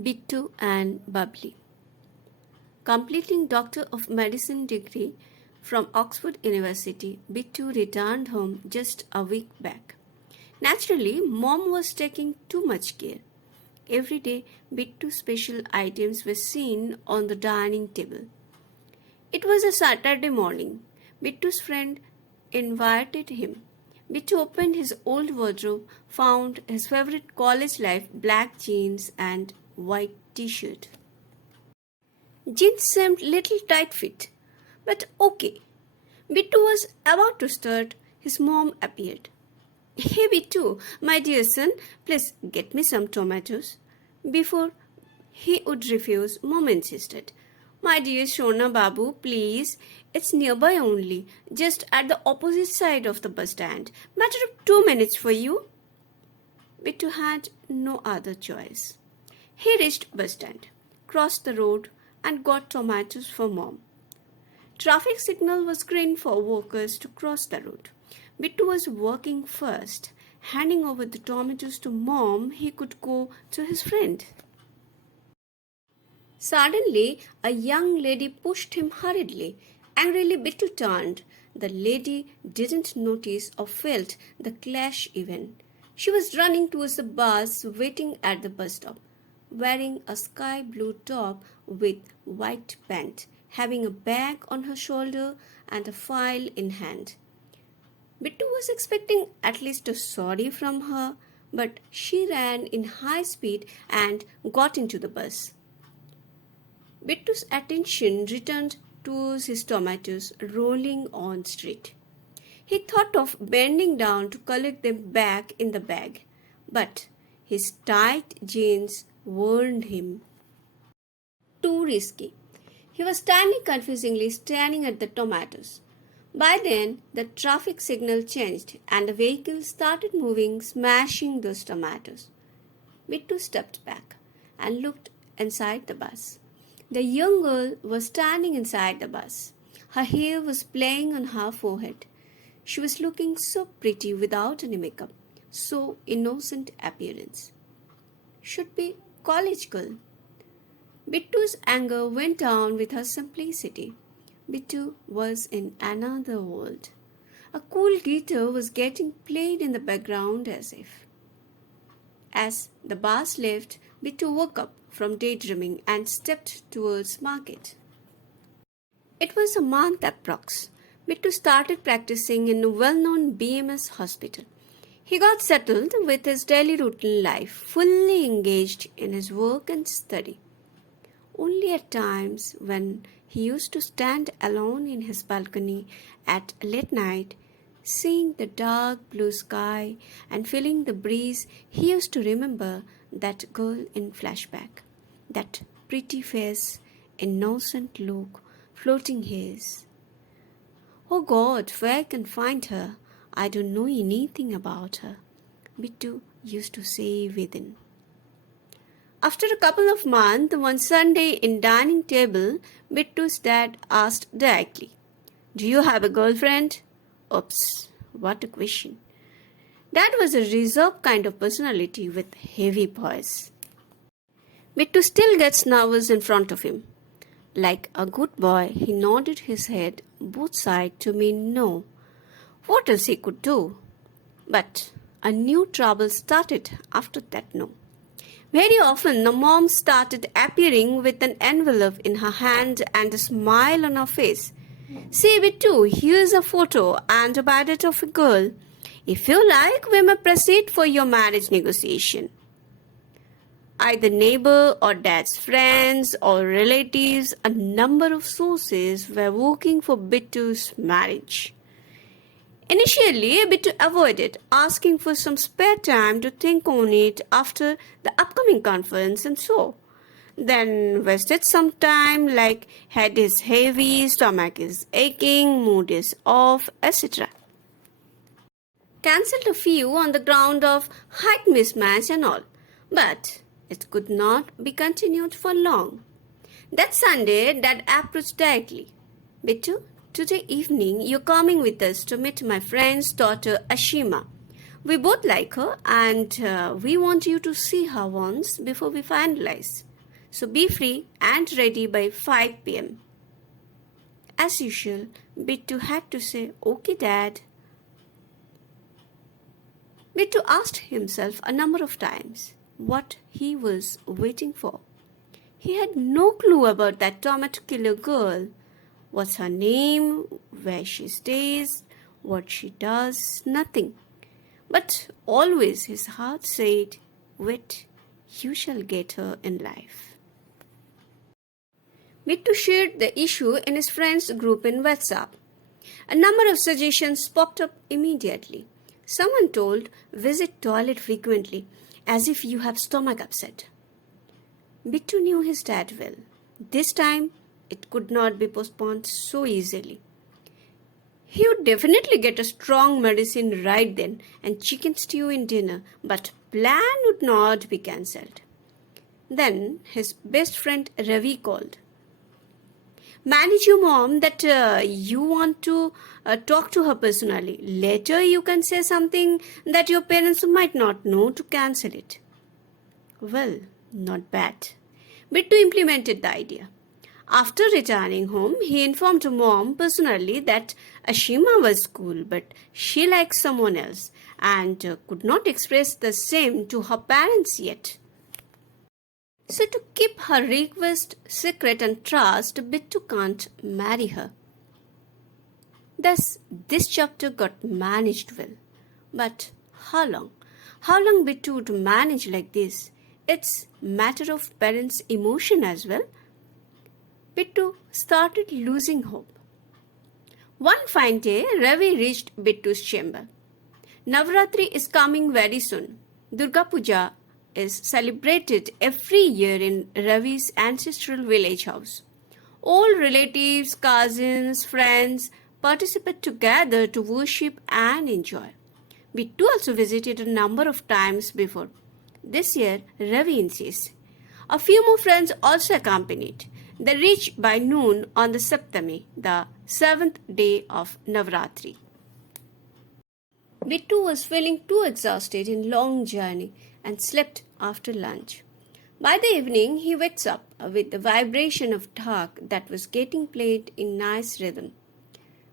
Bittu and Babli. Completing Doctor of Medicine degree from Oxford University, Bittu returned home just a week back. Naturally, mom was taking too much care. Every day, Bittu's special items were seen on the dining table. It was a Saturday morning. Bittu's friend invited him. Bittu opened his old wardrobe, found his favorite college life black jeans and white t-shirt. Jeans seemed little tight fit, but okay. Bittu was about to start. His mom appeared. Hey Bittu, my dear son, please get me some tomatoes. Before he would refuse, mom insisted. My dear Shona Babu, please. It's nearby only, just at the opposite side of the bus stand. Matter of 2 minutes for you. Bittu had no other choice. He reached bus stand, crossed the road, and got tomatoes for mom. Traffic signal was green for workers to cross the road. Bittu was working first. Handing over the tomatoes to mom, he could go to his friend. Suddenly, a young lady pushed him hurriedly. Angrily, Bittu turned. The lady didn't notice or felt the clash even. She was running towards the bus waiting at the bus stop, wearing a sky blue top with white pant, having a bag on her shoulder and a file in hand. Bittu was expecting at least a sorry from her, but she ran in high speed and got into the bus. Bittu's attention returned towards his tomatoes rolling on street. He thought of bending down to collect them back in the bag, but his tight jeans warned him. Too risky. He was standing confusingly staring at the tomatoes. By then, the traffic signal changed and the vehicle started moving, smashing those tomatoes. Bittu stepped back and looked inside the bus. The young girl was standing inside the bus. Her hair was playing on her forehead. She was looking so pretty without any makeup, so innocent appearance. Should be college girl. Bittu's anger went down with her simplicity. Bittu was in another world. A cool guitar was getting played in the background as if. As the bus left, Bittu woke up from daydreaming and stepped towards market. It was a month approx. Bittu started practicing in a well-known BMS hospital. He got settled with his daily routine life, fully engaged in his work and study. Only at times when he used to stand alone in his balcony at late night, seeing the dark blue sky and feeling the breeze, he used to remember that girl in flashback, that pretty face, innocent look, floating haze. Oh God, where can I find her? I don't know anything about her, Bittu used to say within. After a couple of months, one Sunday in dining table, Bittu's dad asked directly, "Do you have a girlfriend?" Oops, what a question. Dad was a reserved kind of personality with heavy voice. Bittu still gets nervous in front of him. Like a good boy, he nodded his head both sides to mean no. What else he could do? But a new trouble started after that no. Very often, the mom started appearing with an envelope in her hand and a smile on her face. "See, Bittu, here's a photo and a biodata of a girl. If you like, we may proceed for your marriage negotiation." Either neighbor or dad's friends or relatives, a number of sources were working for Bittu's marriage. Initially, Bittu avoided asking for some spare time to think on it after the upcoming conference and so. Then wasted some time like head is heavy, stomach is aching, mood is off, etc. Cancelled a few on the ground of height mismatch and all. But it could not be continued for long. That Sunday, Dad approached directly. "Bittu, today evening you're coming with us to meet my friend's daughter Ashima. We both like her and we want you to see her once before we finalize." So be free and ready by 5 pm. As usual, Bittu had to say, "Okay, Dad." Bittu asked himself a number of times what he was waiting for. He had no clue about that tomato killer girl. What's her name, where she stays, what she does, nothing. But always his heart said, "Wait, you shall get her in life." Bittu shared the issue in his friends group in WhatsApp. A number of suggestions popped up immediately. Someone told, "Visit toilet frequently, as if you have stomach upset." Bittu knew his dad well. This time, it could not be postponed so easily. He would definitely get a strong medicine right then and chicken stew in dinner, but plan would not be cancelled. Then his best friend Ravi called. "Manage your mom that you want to talk to her personally. Later you can say something that your parents might not know to cancel it." Well, not bad. Bittu implemented the idea. After returning home, he informed mom personally that Ashima was cool, but she liked someone else and could not express the same to her parents yet. So to keep her request secret and trust, Bittu can't marry her. Thus, this chapter got managed well. But how long? How long Bittu would manage like this? It's matter of parents' emotion as well. Bittu started losing hope. One fine day, Ravi reached Bittu's chamber. Navratri is coming very soon. Durga Puja is celebrated every year in Ravi's ancestral village house. All relatives, cousins, friends participate together to worship and enjoy. Bittu also visited a number of times before. This year, Ravi insists. A few more friends also accompanied. They reached by noon on the Saptami, the seventh day of Navratri. Bittu was feeling too exhausted in long journey and slept after lunch. By the evening, he wakes up with the vibration of dhak that was getting played in nice rhythm.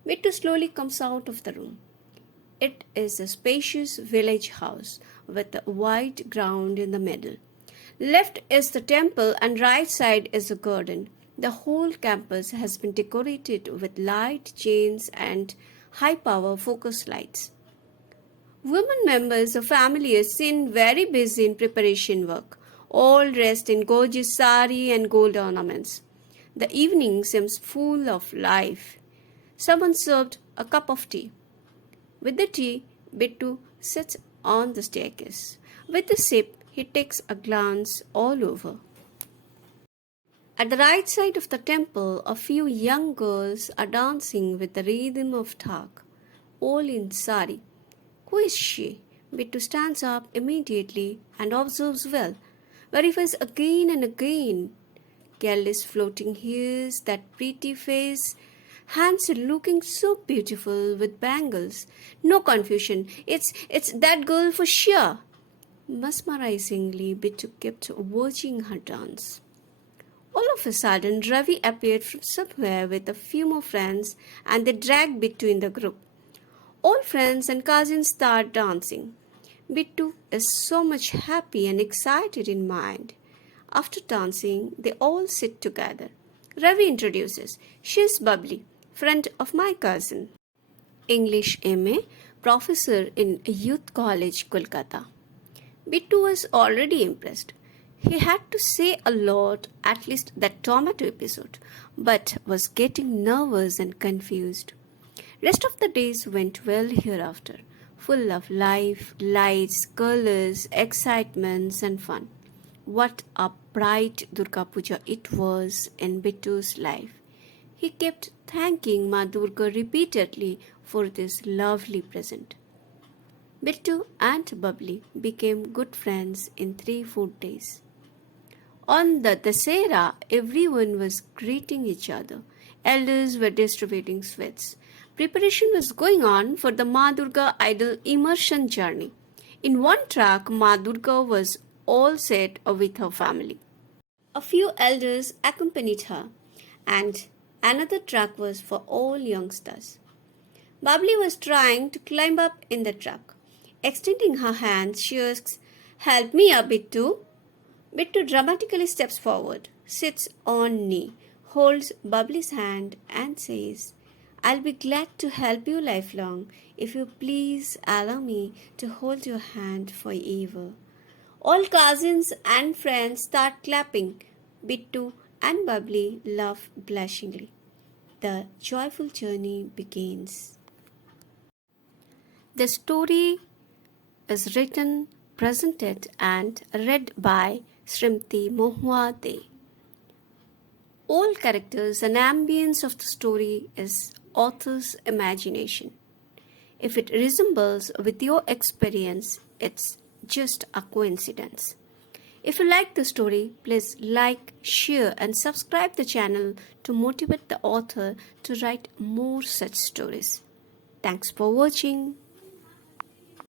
Bittu slowly comes out of the room. It is a spacious village house with a wide ground in the middle. Left is the temple and right side is a garden. The whole campus has been decorated with light chains and high-power focus lights. Women members of family are seen very busy in preparation work, all dressed in gorgeous sari and gold ornaments. The evening seems full of life. Someone served a cup of tea. With the tea, Bittu sits on the staircase. With a sip, he takes a glance all over. At the right side of the temple, a few young girls are dancing with the rhythm of dhak, all in sari. Who is she? Bittu stands up immediately and observes well, verifies again and again. Careless floating hairs, that pretty face, hands looking so beautiful with bangles. No confusion. It's that girl for sure. Mesmerizingly, Bittu kept watching her dance. All of a sudden, Ravi appeared from somewhere with a few more friends and they dragged Bittu in the group. All friends and cousins start dancing. Bittu is so much happy and excited in mind. After dancing, they all sit together. Ravi introduces, "She is Babli, friend of my cousin." English MA, professor in Youth College, Kolkata. Bittu was already impressed. He had to say a lot, at least that tomato episode, but was getting nervous and confused. Rest of the days went well hereafter, full of life, lights, colors, excitements and fun. What a bright Durga Puja it was in Bittu's life. He kept thanking Ma Durga repeatedly for this lovely present. Bittu and Babli became good friends in 3-4 days. On the Dasera, everyone was greeting each other. Elders were distributing sweets. Preparation was going on for the Ma Durga idol immersion journey. In one track, Ma Durga was all set with her family. A few elders accompanied her, and another truck was for all youngsters. Babli was trying to climb up in the truck. Extending her hands, she asks, "Help me up, Bittu." Bittu dramatically steps forward, sits on knee, holds Babli's hand, and says, "I'll be glad to help you lifelong if you please allow me to hold your hand forever." All cousins and friends start clapping. Bittu and Babli laugh blushingly. The joyful journey begins. The story is written, presented, and read by Srimati Mohua De. All characters and ambience of the story is author's imagination. If it resembles with your experience, it's just a coincidence. If you like the story, please like, share, and subscribe the channel to motivate the author to write more such stories. Thanks for watching.